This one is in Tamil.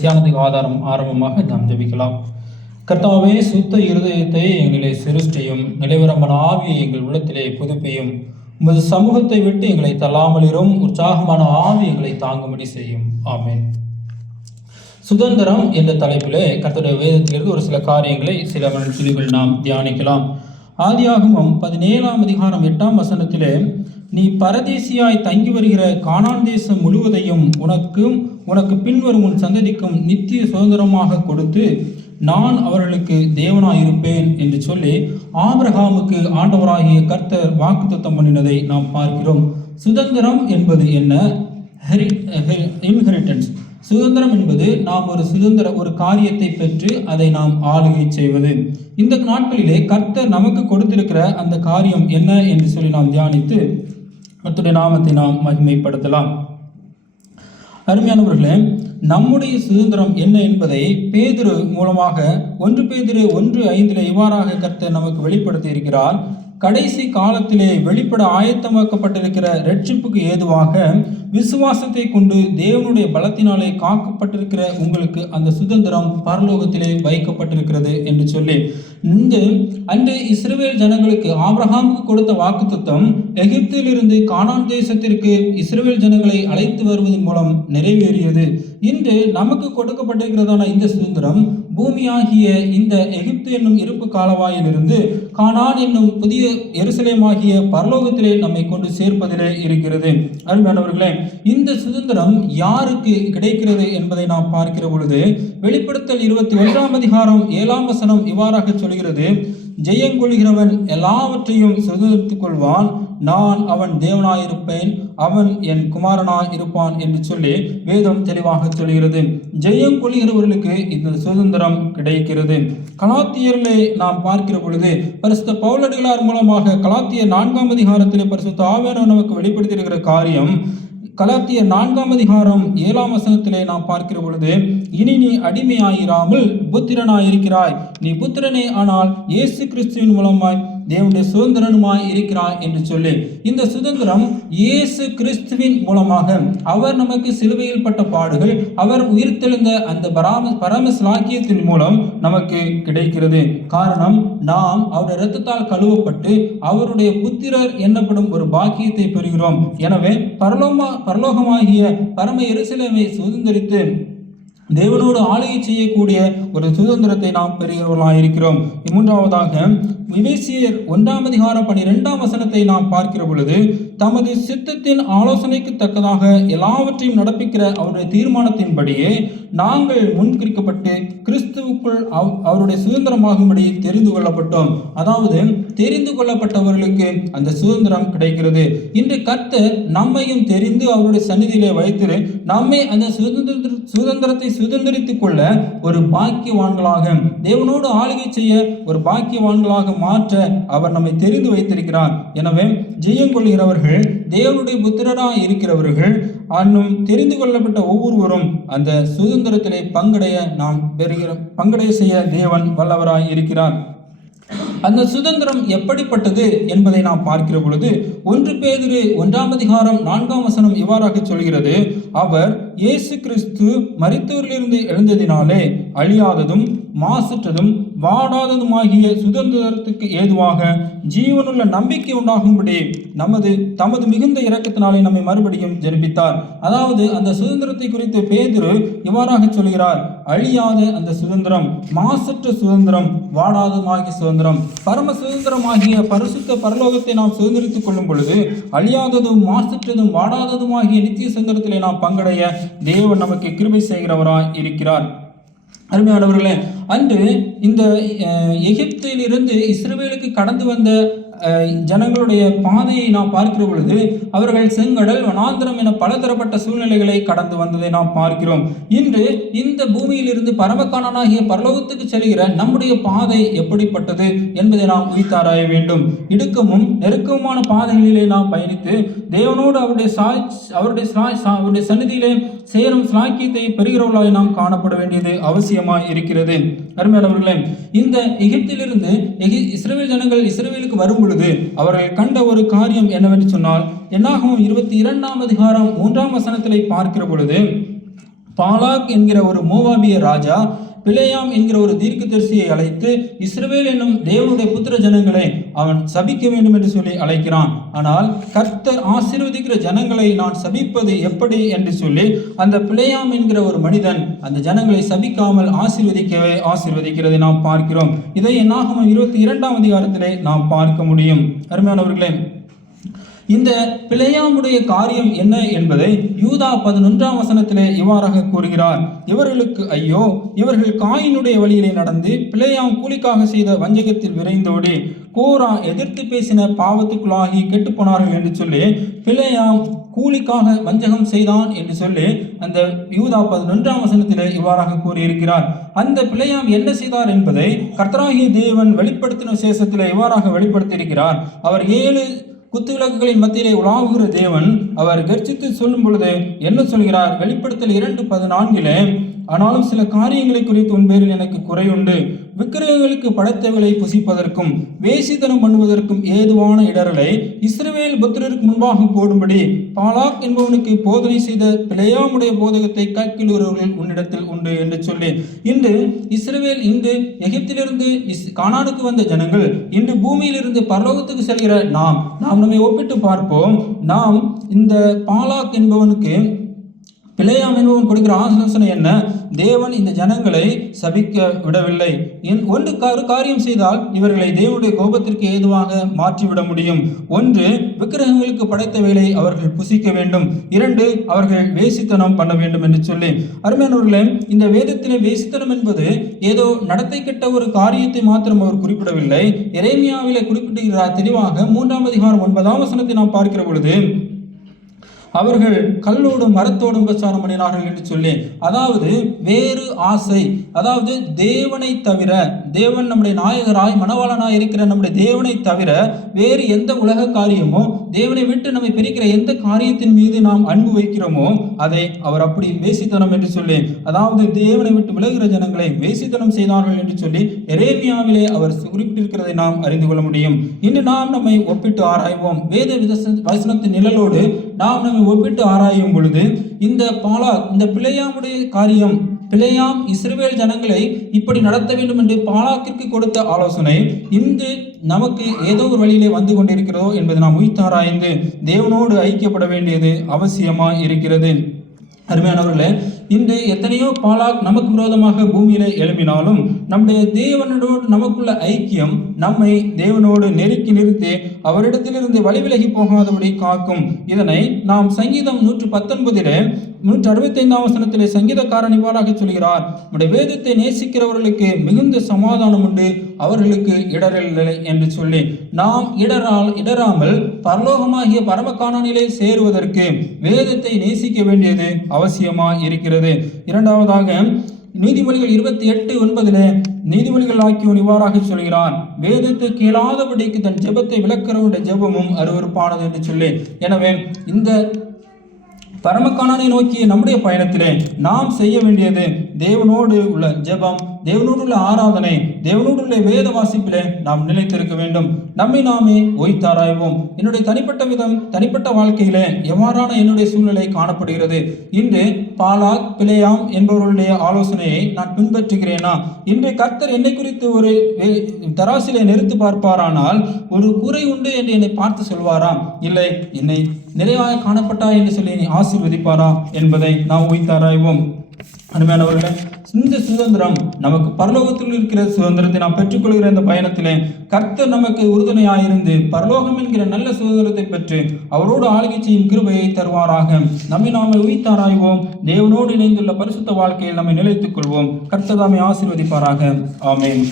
தியானத்துக்கு ஆரம்பமாக நாம் ஜெபிக்கலாம். கர்த்தாவே, சுத்த இருதயத்தை எங்களை சிருஷ்டியும், நிலைவரமான ஆவியை எங்கள் உள்ளத்திலே புதுப்பியும். உமது சமூகத்தை விட்டு எங்களை தள்ளாமலிரும், உற்சாகமான ஆவி எங்களை தாங்கும்படி செய்யும். ஆமென். சுதந்திரம் என்ற தலைப்பிலே கர்த்தருடைய வேதத்திலிருந்து ஒரு சில காரியங்களை சில மனச்சுளிகள் நாம் தியானிக்கலாம். ஆதியாகமம் 17ஆம் அதிகாரம் 8ஆம் வசனத்திலே, நீ பரதேசியாய் தங்கி வருகிற கானான் தேசம் முழுவதையும் உனக்கு பின்வரும் உன் சந்ததிக்கும் நித்திய சுதந்திரமாக கொடுத்து நான் அவர்களுக்கு தேவனாயிருப்பேன் என்று சொல்லி ஆபிரகாமுக்கு ஆண்டவராகிய கர்த்தர் வாக்குத்தத்தம் பண்ணினதை நாம் பார்க்கிறோம். சுதந்திரம் என்பது என்ன? இன்ஹெரிட்டன்ஸ். சுதந்திரம் என்பது நாம் ஒரு காரியத்தை பெற்று அதை நாம் ஆளுகை செய்வது. இந்த நாட்களிலே கர்த்தர் நமக்கு கொடுத்திருக்கிற அந்த காரியம் என்ன என்று சொல்லி நாம் தியானித்து கர்த்தருடைய நாமத்தை நாம் மகிமைப்படுத்தலாம். அருமையானவர்களே, நம்முடைய சுதந்திரம் என்ன என்பதை பேதுரு மூலமாக 1 பேதுரு 1:5 இவ்வாறாக கர்த்தர் நமக்கு வெளிப்படுத்தி இருக்கிறார். கடைசி காலத்திலே வெளிப்பட ஆயத்தமாக்கப்பட்டிருக்கிற ரட்சிப்புக்கு ஏதுவாக விசுவாசத்தை கொண்டு தேவனுடைய பலத்தினாலே காக்கப்பட்டிருக்கிற உங்களுக்கு அந்த சுதந்திரம் பரலோகத்திலே வைக்கப்பட்டிருக்கிறது என்று சொல்லி, அன்று இஸ்ரவேல் ஜனங்களுக்கு ஆபிரகாமுக்கு கொடுத்த வாக்குத்தத்தம் எகிப்திலிருந்து கானான் தேசத்திற்கு இஸ்ரவேல் ஜனங்களை அழைத்து வருவதன் மூலம் நிறைவேறியது. இன்று நமக்கு கொடுக்கப்பட்டிருக்கிறதான இந்த சுதந்திரம் பூமியாகிய இந்த எகிப்து என்னும் இருப்பு காலவாயிலிருந்து கானான் என்னும் புதிய எருசலேமாகிய பரலோகத்திலே நம்மை கொண்டு சேர்ப்பதிலே இருக்கிறது. அருமையானவர்களே, இந்த சுதந்திரம் யாருக்கு கிடைக்கிறது என்பதை நாம் பார்க்கிற பொழுது வெளிப்படுத்தல் 21ஆம் அதிகாரம் 7ஆம் வசனம் இவ்வாறாக சொல்கிறது, ஜெயங்கொள்கிறவன் எல்லாவற்றையும் சுதந்திரித்துக் கொள்வான், நான் அவன் தேவனாயிருப்பேன், அவன் என் குமாரனாய் இருப்பான் என்று சொல்லி வேதம் தெளிவாக சொல்கிறது. ஜெயம் கொள்கிறவர்களுக்கு இந்த சுதந்திரம் கிடைக்கிறது. கலாத்தியர்களை நாம் பார்க்கிற பொழுது பரிசுத்த பவுலடிகளார் மூலமாக கலாத்தியர் 4ஆம் அதிகாரத்திலே பரிசுத்த ஆவியானவர் நமக்கு வெளிப்படுத்தியிருக்கிற காரியம், கலாத்தியர் 4ஆம் அதிகாரம் 7ஆம் வசனத்திலே நாம் பார்க்கிற பொழுது, இனி நீ அடிமையாயிராமல் புத்திரனாயிருக்கிறாய், நீ புத்திரனே ஆனால் இயேசு கிறிஸ்துவின் மூலமாய் தேவனுடைய சுதந்திரனுமாய் இருக்கிறாய் என்று சொல்லி, இந்த சுதந்திரம் இயேசு கிறிஸ்துவின் மூலமாக அவர் நமக்கு சிலுவையில் பட்ட பாடுகள், அவர் உயிர்த்தெழுந்த அந்த பரம ஸ்லாக்கியத்தின் மூலம் நமக்கு கிடைக்கிறது. காரணம், நாம் அவருடைய இரத்தத்தால் கழுவப்பட்டு அவருடைய புத்திரர் என்னப்படும் ஒரு பாக்கியத்தை பெறுகிறோம். எனவே பரலோகமாகிய பரம எருசலேமை சுதந்திரித்து தேவனோடு ஆளுகை செய்யக்கூடிய ஒரு சுதந்திரத்தை நாம் பெறுகிறவர்களாக இருக்கிறோம். மூன்றாவதாக எபேசியர் 1ஆம் அதிகாரம் 12ஆம் வசனத்தை நாம் பார்க்கிற பொழுது, தமது சித்தத்தின் ஆலோசனைக்கு தக்கதாக எல்லாவற்றையும் நடப்பிக்கிற அவருடைய தீர்மானத்தின்படியே நாங்கள் முன்குறிக்கப்பட்டு கிறிஸ்துவுக்குள் அவருடைய சுதந்திரமாகும்படி தெரிந்து கொள்ளப்பட்டோம். அதாவது தெரிந்து கொள்ளப்பட்டவர்களுக்கு அந்த சுதந்திரம் கிடைக்கிறது. இன்று கர்த்தர் நம்மையும் தெரிந்து அவருடைய சந்நிதியிலே வைத்து நம்மை அந்த சுதந்திரத்தை சுதந்திரித்துக் கொள்ள ஒரு பாக்கியவான்களாக, தேவனோடு ஆளுகை செய்ய ஒரு பாக்கியவான்களாக மாற்ற அவர் நம்மை தெரிந்து வைத்திருக்கிறார். எனவே ஜெயம் கொள்கிறவர்கள், தேவனுடைய புத்திரராய் இருக்கிறவர்கள், அன்னும் தெரிந்து கொள்ளப்பட்ட ஒவ்வொருவரும் அந்த சுதந்திரத்திலே பங்கடைய செய்ய தேவன் வல்லவராய் இருக்கிறார். அந்த சுதந்திரம் எப்படிப்பட்டது என்பதை நாம் பார்க்கிற பொழுது 1 பேதுரு 1ஆம் அதிகாரம் 4ஆம் வசனம் இவ்வாறாக சொல்கிறது, அவர் இயேசு கிறிஸ்து மரித்தோரிலிருந்து எழுந்ததினாலே அழியாததும் மாசற்றதும் வாடாததுமாகிய சுதந்திரத்துக்கு ஏதுவாக ஜீவனுள்ள நம்பிக்கை உண்டாகும்படி தமது மிகுந்த இரக்கத்தினாலே நம்மை மறுபடியும் ஜெனிப்பித்தார். அதாவது அந்த சுதந்திரத்தை குறித்து பேதுரு இவ்வாறாக சொல்கிறார், அழியாத அந்த சுதந்திரம், மாசற்ற சுதந்திரம், வாடாததுமாகிய சுதந்திரம். பரம சுதந்திரமாகிய பரிசுத்த பரலோகத்தை நாம் சுதந்திரித்துக் கொள்ளும் பொழுது அழியாததும் மாசற்றதும் வாடாததுமாகிய நித்திய சுதந்திரத்திலே நாம் பங்கடைய தேவன் நமக்கு கிருபை செய்கிறவராய் இருக்கிறார். அருமையானவர்களே, அன்று இந்த எகிப்திலிருந்து இஸ்ரவேலுக்கு கடந்து வந்த ஜனங்களுடைய பாதையை நாம் பார்க்கிற பொழுது அவர்கள் செங்கடல், வனாந்திரம் என பலதரப்பட்ட சூழ்நிலைகளை கடந்து வந்ததை நாம் பார்க்கிறோம். இன்று இந்த பூமியிலிருந்து பரமக்கானாகிய பரலோகத்துக்கு செல்கிற நம்முடைய பாதை எப்படிப்பட்டது என்பதை நாம் உய்தாராய வேண்டும். இடுக்கமும் நெருக்கமான பாதைகளிலே நாம் பயணித்து தேவனோடு அவருடைய சந்நிதியிலே சேரும் ஸ்லாக்கியத்தை பெறுகிறவர்களாய் நாம் காணப்பட வேண்டியது அவசியமாய் இருக்கிறது. அருமையானவர்களே, இந்த எகிப்திலிருந்து இஸ்ரவேல் ஜனங்கள் இஸ்ரவேலுக்கு வரும் பொழுது அவர்கள் கண்ட ஒரு காரியம் என்னவென்று சொன்னால், என்னாகும் 22ஆம் அதிகாரம் 3ஆம் வசனத்திலே பார்க்கிற பொழுது, பாலாக் என்கிற ஒரு மோவாபிய ராஜா பிலேயாம் என்கிற ஒரு தீர்க்கதரிசியை அழைத்து இஸ்ரவேல் என்னும் தேவனுடைய புத்திர ஜனங்களை அவன் சபிக்க வேண்டும் என்று சொல்லி அழைக்கிறான். ஆனால் கர்த்தர் ஆசீர்வதிக்கிற ஜனங்களை நான் சபிப்பது எப்படி என்று சொல்லி அந்த பிலேயாம் என்கிற ஒரு மனிதன் அந்த ஜனங்களை சபிக்காமல் ஆசீர்வதிக்கிறதை நாம் பார்க்கிறோம். இதை என்னாகமம் 22ஆம் அதிகாரத்திலே நாம் பார்க்க முடியும். அருமையானவர்களே, இந்த பிலேயாமுடைய காரியம் என்ன என்பதை யூதா 11ஆம் வசனத்திலே இவ்வாறாக கூறுகிறார். இவர்களுக்கு ஐயோ, இவர்கள் காயினுடைய வழியிலே நடந்து பிலேயாம் கூலிக்காக செய்த வஞ்சகத்தில் விரைந்தோடி கோரா எதிர்த்து பேசின பாவத்துக்குள்ளாகி கெட்டுப்போனார்கள் என்று சொல்லி பிலேயாம் கூலிக்காக வஞ்சகம் செய்தான் என்று சொல்லி அந்த யூதா 11ஆம் வசனத்திலே இவ்வாறாக கூறியிருக்கிறார். அந்த பிலேயாம் என்ன செய்தார் என்பதை கர்த்தராகிய தேவன் வெளிப்படுத்தின விசேஷத்திலே இவ்வாறாக வெளிப்படுத்தியிருக்கிறார். அவர் 7 குத்துவிளக்குகளின் மத்தியிலே உலாவுகிற தேவன் அவர் கர்ஜித்து சொல்லும் பொழுது என்ன சொல்கிறார்? வெளிப்படுத்தல் 2:14, ஆனாலும் சில காரியங்களை குறித்து உன் பேரில் எனக்கு குறையுண்டு. விக்கிரகங்களுக்கு படைத்தவைகளை புசிப்பதற்கும் வேசித்தனம் பண்ணுவதற்கும் ஏதுவான இடரலை இஸ்ரவேல் புத்திரருக்கு முன்பாக போடும்படி பாலாக் என்பவனுக்கு போதனை செய்த பிலேயாமுடைய போதகத்தை கற்கிலுறவர்கள் உன்னிடத்தில் உண்டு என்று சொல்லி, இன்று இஸ்ரவேல், இன்று எகிப்திலிருந்து கானானுக்கு வந்த ஜனங்கள், இன்று பூமியிலிருந்து பரலோகத்துக்கு செல்கிற நாம் நம்மை ஒப்பிட்டு பார்ப்போம். நாம் இந்த பாலாக் என்பவனுக்கு பிலேயாம் என்பவன் கொடுக்கிற ஆலோசனை என்ன? தேவன் இந்த ஜனங்களை சபிக்க விடவில்லை. ஒரு காரியம் செய்தால் இவர்களை தேவனுடைய கோபத்திற்கு ஏதுவாக மாற்றிவிட முடியும். 1, விக்கிரகங்களுக்கு படைத்தவைகளை அவர்கள் புசிக்க வேண்டும். 2, அவர்கள் வேசித்தனம் பண்ண வேண்டும் என்று சொல்லி, அருமையானவர்களே, இந்த வேதத்திலே வேசித்தனம் என்பது ஏதோ நடத்தை கெட்ட ஒரு காரியத்தை மாத்திரம் அவர் குறிப்பிடவில்லை. எரேமியாவிலே குறிப்பிட்டிருக்கிறார் தெளிவாக. 3ஆம் அதிகாரம் 9ஆம் வசனத்தை நாம் பார்க்கிற பொழுது அவர்கள் கல்லோடும் மரத்தோடும் உபச்சாரம் பண்ணினார்கள் என்று சொல்லி, அதாவது வேறு ஆசை, அதாவது தேவனை தவிர, தேவன் நம்முடைய நாயகராய் மணவாளனாய் இருக்கிற நம்முடைய தேவனை தவிர வேறு எந்த உலக காரியமோ, தேவனை விட்டு நம்மை பிரிக்கிற எந்த காரியத்தின் மீது நாம் அன்பு வைக்கிறோமோ அதை அவர் அப்படி வேசித்தனம் என்று சொல்லி, அதாவது தேவனை விட்டு விலகுகிற ஜனங்களை வேசித்தனம் செய்தார்கள் என்று சொல்லி எரேமியாவிலே அவர் குறிப்பிட்டிருக்கிறதை நாம் அறிந்து கொள்ள முடியும். இன்று நாம் நம்மை ஒப்பிட்டு ஆராய்வோம். வேத வசனத்தின் நிழலோடு நாம் நம்மை ஒப்பிட்டு ஆராயும் பொழுது இந்த பிலேயாமுடைய காரியம், பிலேயாம் இஸ்ரவேல் ஜனங்களை இப்படி நடத்த வேண்டும் என்று பாலாக்கிற்கு கொடுத்த ஆலோசனை இன்று நமக்கு ஏதோ ஒரு வழியிலே வந்து கொண்டிருக்கிறதோ என்பதை நாம் உய்தாராய்ந்து தேவனோடு ஐக்கியப்பட வேண்டியது அவசியமாய் இருக்கிறது. அருமையானவர்களே, இன்று எத்தனையோ பாலாக் நமக்கு விரோதமாக பூமியிலே எழுப்பினாலும் நம்முடைய தேவனோடு நமக்குள்ள ஐக்கியம் நம்மை தேவனோடு நெருக்கி நிறுத்தி அவரிடத்திலிருந்து வழிவிலகி போகாதபடி காக்கும். இதனை நாம் சங்கீதம் 119 165ஆம் வசனத்திலே சங்கீதக்காரன் இவ்வாறாக சொல்கிறார், நம்முடைய வேதத்தை நேசிக்கிறவர்களுக்கு மிகுந்த சமாதானம் உண்டு, அவர்களுக்கு இடரில்லை என்று சொல்லி, நாம் இடராமல் பரலோகமாகிய பரமகானானிலே சேருவதற்கு வேதத்தை நேசிக்க வேண்டியது அவசியமாக இருக்கிறது. இரண்டாவதாக நீதிமொழிகள் 28:9 நீதிமொழிகள் ஆக்கியோன் இவ்வாறாக சொல்கிறான், வேதத்தை கேளாதபடிக்கு தன் ஜெபத்தை விளக்கிறவருடைய ஜெபமும் அருவருப்பானது என்று சொல்லி. எனவே இந்த பரமகானானை நோக்கிய நம்முடைய பயணத்திலே நாம் செய்ய வேண்டியது தேவனோடு உள்ள ஜெபம், தேவனோடு உள்ள ஆராதனை, தேவனோடு உள்ள வேத வாசிப்பிலே நாம் நிலைத்திருக்க வேண்டும். நம்மை நாமே ஓய்த்தாராய்வோம். என்னுடைய தனிப்பட்ட வாழ்க்கையிலே எவ்வாறான என்னுடைய சூழ்நிலை காணப்படுகிறது? இன்று பாலாக், பிலேயாம் என்பவர்களுடைய ஆலோசனையை நான் பின்பற்றுகிறேனா? இன்று கர்த்தர் என்னை குறித்து ஒரு தராசிலே நிறுத்தி பார்ப்பாரானால் ஒரு குறை உண்டு என்று என்னை பார்த்து சொல்வாராம்? இல்லை, என்னை நிறைவாக காணப்பட்டா என்று சொல்லி என்னை ஆசீர்வதிப்பாரா என்பதை நாம் ஓய்த்தாராய்வோம். அருமையானவர்களே, இந்த சுதந்திரம் நமக்கு பரலோகத்தில் இருக்கிற சுதந்திரத்தை நாம் பெற்றுக்கொள்கிற இந்த பயணத்திலே கர்த்தர் நமக்கு உறுதுணையாயிருந்து பரலோகம் என்கிற நல்ல சுதந்திரத்தை பெற்று அவரோடு ஆளுகை செய்யும் கிருபையை தருவாராக. நம்மை நாமே உய்த்தாராய்வோம். தேவனோடு இணைந்துள்ள பரிசுத்த வாழ்க்கையில் நம்மை நிலைத்துக் கொள்வோம். கர்த்தர் தாமே ஆசீர்வதிப்பாராக. ஆமென்.